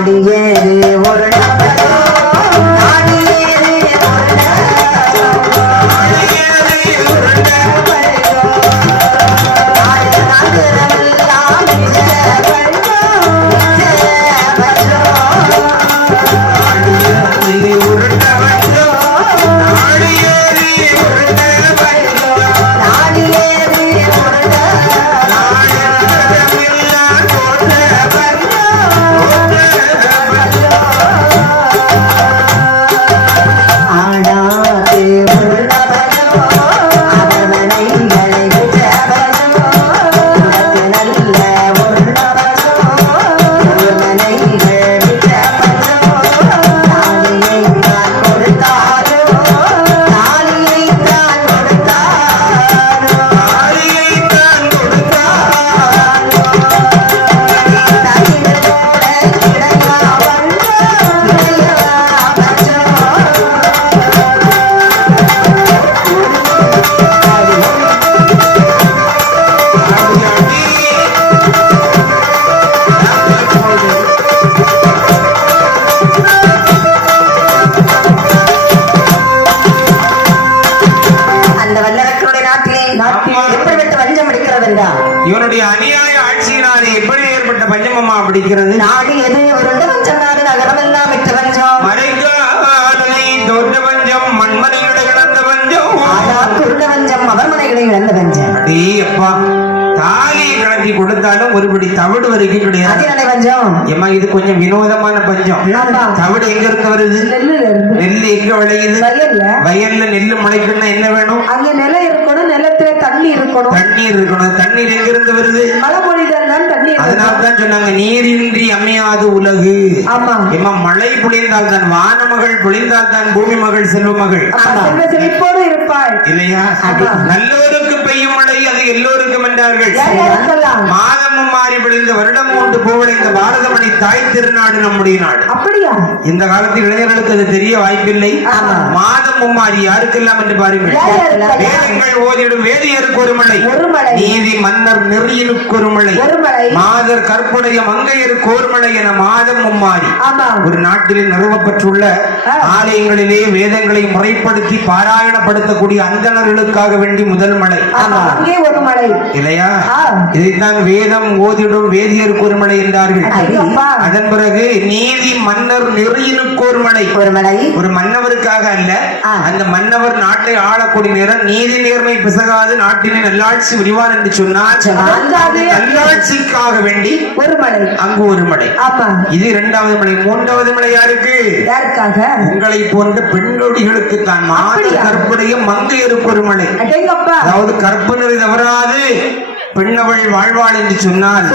நாடியேறு ஒரு வஞ்சம் அடிக்கிறதுண்டா? இவனுடைய அநியாய ஆட்சியினாலே எப்படி ஏற்பட்ட பஞ்சமம்மா பிடிக்கிறது நாடு எது? வஞ்சம் நாடு நகரம் எல்லாம் விட்டு வஞ்சம். மறைக்காதலை தோற்ற பஞ்சம் மண்மனைகளை இழந்த பஞ்சம். ஆனா குருட வஞ்சம் அவர்மனைகளை இழந்த வஞ்சம் அடே அப்பா தாலியை கலட்டி கொடுத்தாலும் ஒருபடி தவிடு வரைக்கும் கிடையாது ஏம்மா இது கொஞ்சம் வினோதமான பஞ்சம். தவிடு எங்க இருந்து வருது? நெல் எங்க விளையுது? வயல்ல. நெல்லு முளைக்கணும்னா என்ன வேணும்? அங்க நிலம் இருக்கணும் நிலத்துல தண்ணி இருக்கணும். தண்ணீர் இருக்கணும். தண்ணீர் எங்க இருந்து வருது? மழை பொழிதான் தான் தண்ணி அதனால இருக்கணும். தான் சொன்னாங்க நீரின்றி அமையாது உலகு. ஆமா. ஏம்மா மழை பொழிந்தால் தான் வானமகள் பொழிந்தால் தான் பூமி மகள் செல்வ மகள். செழிப்போடு இருப்பாள். இல்லையா? ஆமா. நல்லவருக்கு பெய்யும் மழை அது எல்லோருக்கும் என்றார்கள். மாதமும் விளைந்த வருடம் மூன்று போவடைந்த பாரதமணி தாய் திருநாடு நம்முடைய நாடு. அப்படியா? இந்த காலத்து இளைஞர்களுக்கு அது தெரிய வாய்ப்பில்லை. மாதம் மும்மாறி யாருக்கெல்லாம் என்று பாருங்கள்? வேதங்கள் ஓதிடும் வேதியருக்கு ஒரு மழை. நீதி மன்னர் நெறியனுக்கு ஒரு மழை மாதர் கற்புடைய மங்கையருக்கு ஒரு மழை என மாதம் மும்மாறி ஒரு நாட்டில் நிறுவப்பட்டுள்ள. ஆலயங்களிலே வேதங்களை முறைப்படுத்தி பாராயணப்படுத்தக்கூடிய அந்தணர்களுக்காக வேண்டி முதல் மழை இல்லையா. இதைத்தான் வேதம் ஓதிடும் வேதியருக்கு ஒரு மழை என்றார்கள். அதன் பிறகு நீதி மன்னர் நெறியினுக்கு ஒரு மழை ஒரு மன்னவருக்காக அல்ல. அந்த மன்னவர் நாட்டை ஆளக்கூடிய நேரம் நீதி நேர்மை பிசகாது நாட்டினை நல்லாட்சி விரிவார் என்று சொன்னால் நல்லாட்சிக்காக வேண்டி ஒரு மழை அங்கு ஒரு ஆமா இது இரண்டாவது மழை மூன்றாவது மழை யாருக்கு? உங்களை போன்ற பெண்களொடிகளுக்கு தான் மாத? கற்புடைய மங்கையருக்கு ஒரு அடேங்கப்பா. அதாவது கற்பு நெறி தவறாது. பெண்ணவள் வாழ்வாள் என்று சொன்னால்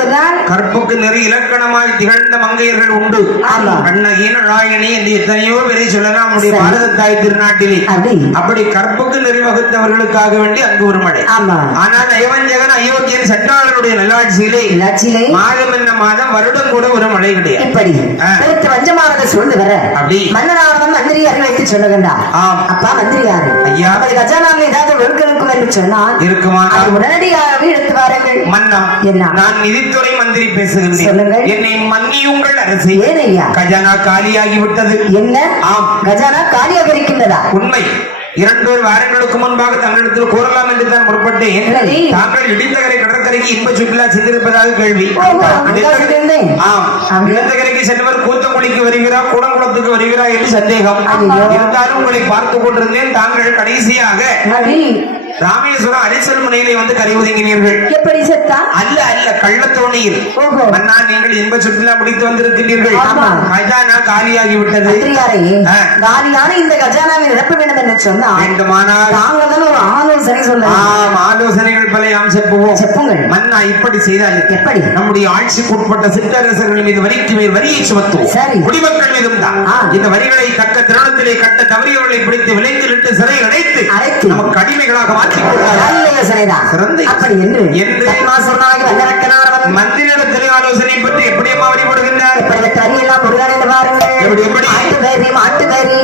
கற்புக்கு நெறி இலக்கணமாய் திகழ்ந்த மங்கையர்கள் உண்டு. கண்ணகி என்று எத்தனையோ பேரை சொல்லலாம் நம்முடைய. பாரத தாய் திருநாட்டிலே. அப்படி. கற்புக்கு நெறி வகுத்தவர்களுக்காக வேண்டி அங்கு ஒரு மழை ஆனால் நயவஞ்சகன் அயோக்கியன் சட்டாளருடைய நல்லாட்சியிலே மாதம் என்ன மாதம் வருடம் கூட ஒரு மழை கிடையாது. அப்படி. மன்னனார்தான் மந்திரியாரை வைத்து சொல்லுகின்றார் அப்பா மந்திரியாரு ஐயா. அப்படி கஜானாவில் ஏதாவது ஒழுக்கம் இருக்கும் என்று சொன்னால் இருக்குமானால் அது உடனடியாகவே எடுத்து வாருங்கள். மன்னா என்ன? நான் நிதித்துறை மந்திரி பேசுகின்றேன். சொல்லுங்கள். என்னை மன்னியுங்கள் அரசே. ஏன் ஐயா? கஜானா காலியாகி விட்டது என்ன? ஆம். கஜானா காலியாக இருக்கின்றதா உண்மை. இரண்டொரு வாரங்களுக்கு முன்பாக தங்களிடத்தில் கூறலாம் என்று தான் முற்பட்டேன்? தாங்கள் இடிந்தகரை கடற்கரைக்கு இன்ப சுற்றுலா சென்றிருப்பதாக கேள்வி? இடிந்தகரைக்கு சென்றவர் கூத்தக்குழிக்கு வருகிறார் கூடங்குளத்துக்கு வருகிறார் என்று சந்தேகம். இருந்தாலும் உங்களை பார்த்து கொண்டிருந்தேன். தாங்கள் கடைசியாக ராமேஸ்வரம் அரிசல் முனையிலே வந்து கரை ஒதுங்கினீர்கள். எப்படி செத்தா? அல்ல அல்ல கள்ளத்தோணியில். மன்னா நீங்கள் இன்ப சுற்றுலா முடித்து வந்திருக்கின்றீர்கள். ஆமா. கஜானா காலியாகி விட்டது. காலியான இந்த கஜானாவை நிரப்ப வேண்டும் என்று சொன்னால் வேண்டுமானால் நாங்கள் ஒரு ஆலோசனை சொல்லலாம் யாம் செப்புவோம் செப்புங்கள் மன்னா இப்படி செய்தால் எப்படி? நம்முடைய ஆட்சிக்கு உட்பட்ட சிற்றரசர்கள் மீது வரிக்கு மேல் வரியை சுமத்துவோம் சரி. குடிமக்கள் மீதும் தான். இந்த வரிகளை தக்க திருணத்திலே கட்ட தவறியவர்களை பிடித்து விலைத்திலிட்டு சிறை அடைத்து அடைத்து. நமக்கு அடிமைகளாக மாற்றிக் நல்ல யோசனைதான் சிறந்த அப்படி என்று என்று வல்லரக்கனார் வந்து மந்திரிடத்திலே ஆலோசனை பற்றி எப்படி அம்மா வழிபடுகின்றார் இப்படி தரியெல்லாம் முருகன் என்று பாருங்கள் எப்படி, எப்படி? ஆட்டு தைரியம் ஆட்டு தைரியம்